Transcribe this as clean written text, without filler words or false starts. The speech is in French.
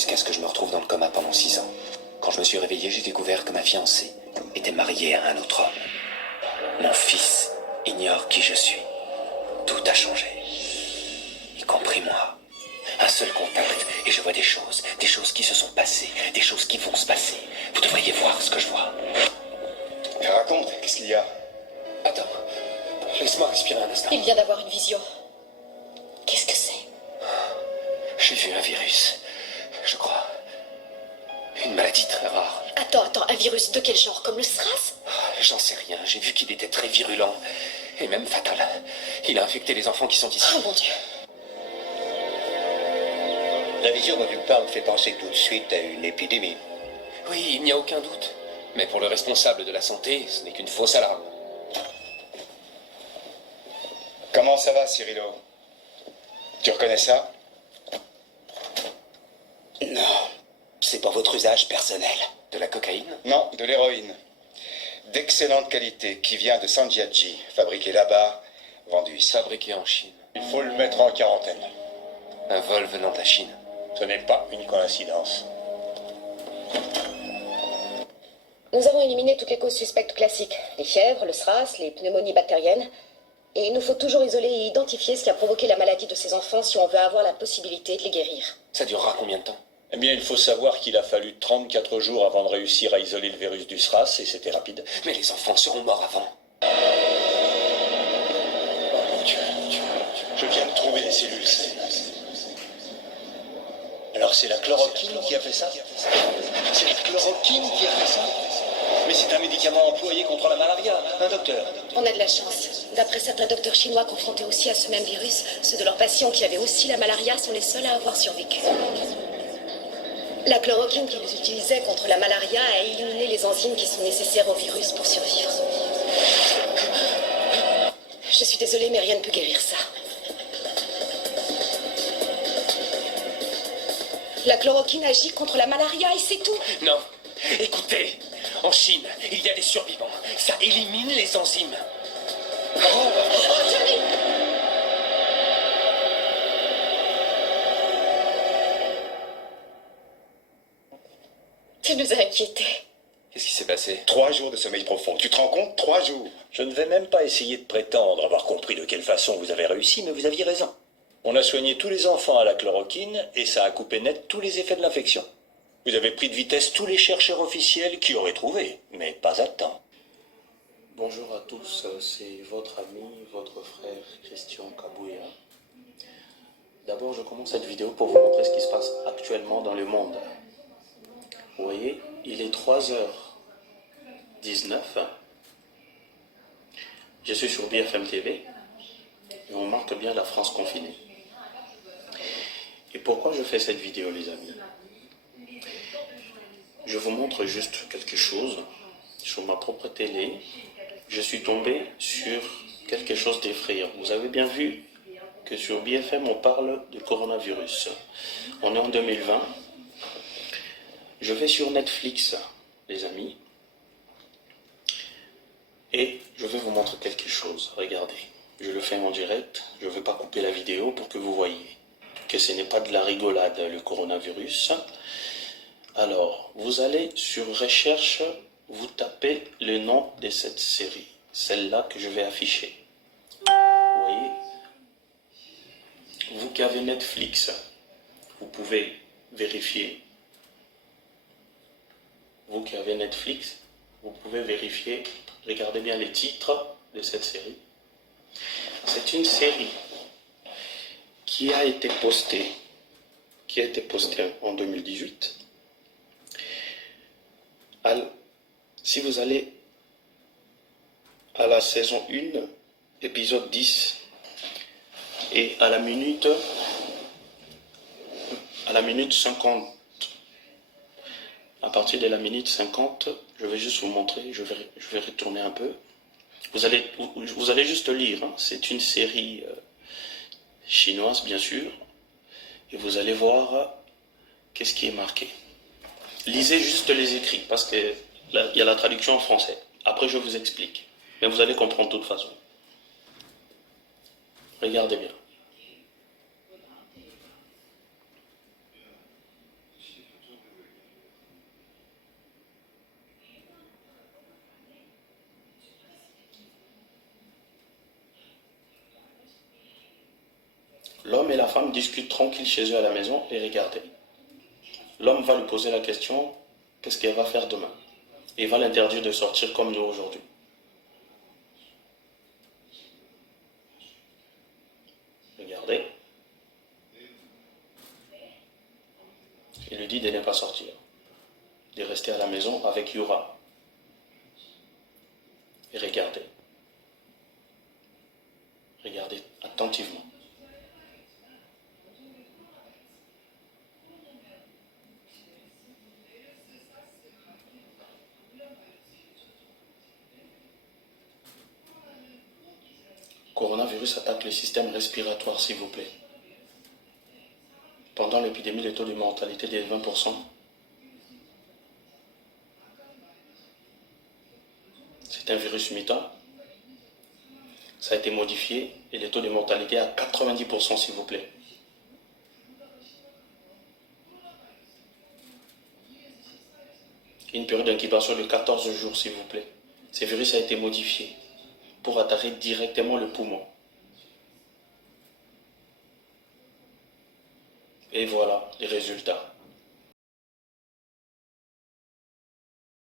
jusqu'à ce que je me retrouve dans le coma pendant 6 ans. Quand je me suis réveillé, j'ai découvert que ma fiancée était mariée à un autre homme. Mon fils ignore qui je suis. Tout a changé, y compris moi. Un seul contact et je vois des choses qui se sont passées, des choses qui vont se passer. Vous devriez voir ce que je vois. Mais raconte, qu'est-ce qu'il y a? Attends, laisse-moi respirer un instant. Il vient d'avoir une vision. Qu'est-ce que c'est? J'ai vu un virus, je crois. Une maladie très rare. Attends, un virus de quel genre? Comme le SRAS? J'en sais rien, j'ai vu qu'il était très virulent et même fatal. Il a infecté les enfants qui sont ici. Oh mon Dieu. La vision dont tu parles fait penser tout de suite à une épidémie. Oui, il n'y a aucun doute. Mais pour le responsable de la santé, ce n'est qu'une fausse alarme. Comment ça va, Cyrilo? Tu reconnais ça? Non, c'est pour votre usage personnel. De la cocaïne? Non, de l'héroïne. D'excellente qualité, qui vient de Sanjiaji, fabriquée là-bas, vendue ici. Fabriqué en Chine. Il faut le mettre en quarantaine. Un vol venant de la Chine. Ce n'est pas une coïncidence. Nous avons éliminé toutes les causes suspectes classiques. Les fièvres, le SRAS, les pneumonies bactériennes. Et il nous faut toujours isoler et identifier ce qui a provoqué la maladie de ces enfants si on veut avoir la possibilité de les guérir. Ça durera combien de temps? Eh bien, il faut savoir qu'il a fallu 34 jours avant de réussir à isoler le virus du SRAS, et c'était rapide. Mais les enfants seront morts avant. Oh mon Dieu, je viens de trouver les cellules. Alors c'est la chloroquine qui a fait ça? C'est la chloroquine qui a fait ça? Mais c'est un médicament employé contre la malaria, un docteur. On a de la chance. D'après certains docteurs chinois confrontés aussi à ce même virus, ceux de leurs patients qui avaient aussi la malaria sont les seuls à avoir survécu. La chloroquine qu'ils utilisaient contre la malaria a éliminé les enzymes qui sont nécessaires au virus pour survivre. Je suis désolée, mais rien ne peut guérir ça. La chloroquine agit contre la malaria et c'est tout. Non. Écoutez, en Chine, il y a des survivants. Ça élimine les enzymes. Oh, Johnny! Tu nous as inquiétés. Qu'est-ce qui s'est passé? 3 jours de sommeil profond. Tu te rends compte? 3 jours. Je ne vais même pas essayer de prétendre avoir compris de quelle façon vous avez réussi, mais vous aviez raison. On a soigné tous les enfants à la chloroquine, et ça a coupé net tous les effets de l'infection. Vous avez pris de vitesse tous les chercheurs officiels qui auraient trouvé, mais pas à temps. Bonjour à tous, c'est votre ami, votre frère Christian Kabouya. D'abord, je commence cette vidéo pour vous montrer ce qui se passe actuellement dans le monde. Vous voyez, il est 3h19. Je suis sur BFM TV et on marque bien la France confinée. Et pourquoi je fais cette vidéo, les amis? Je vous montre juste quelque chose sur ma propre télé. Je suis tombé sur quelque chose d'effrayant. Vous avez bien vu que sur BFM, on parle de coronavirus. On est en 2020. Je vais sur Netflix, les amis. Et je vais vous montrer quelque chose. Regardez, je le fais en direct. Je ne vais pas couper la vidéo pour que vous voyez que ce n'est pas de la rigolade, le coronavirus. Alors, vous allez sur recherche, vous tapez le nom de cette série, celle-là que je vais afficher. Vous voyez, vous qui avez Netflix, vous pouvez vérifier. Vous qui avez Netflix, vous pouvez vérifier, regardez bien les titres de cette série. C'est une série qui a été postée en 2018. Si vous allez à la saison 1, épisode 10, et à la minute 50, à partir de la minute 50, je vais juste vous montrer, je vais retourner un peu. Vous allez juste lire, hein. C'est une série chinoise, bien sûr, et vous allez voir qu'est-ce qui est marqué. Lisez juste les écrits, parce que là, il y a la traduction en français. Après, je vous explique. Mais vous allez comprendre de toute façon. Regardez bien. L'homme et la femme discutent tranquilles chez eux à la maison et regardez. L'homme va lui poser la question, qu'est-ce qu'elle va faire demain? Et il va l'interdire de sortir comme nous aujourd'hui. Regardez. Il lui dit de ne pas sortir, de rester à la maison avec Yura. Et regardez. Regardez attentivement. Coronavirus attaque le système respiratoire, s'il vous plaît. Pendant l'épidémie, le taux de mortalité est de 20%. C'est un virus mutant. Ça a été modifié et le taux de mortalité est à 90%, s'il vous plaît. Une période d'incubation de 14 jours, s'il vous plaît. Ce virus a été modifié pour attaquer directement le poumon. Et voilà les résultats.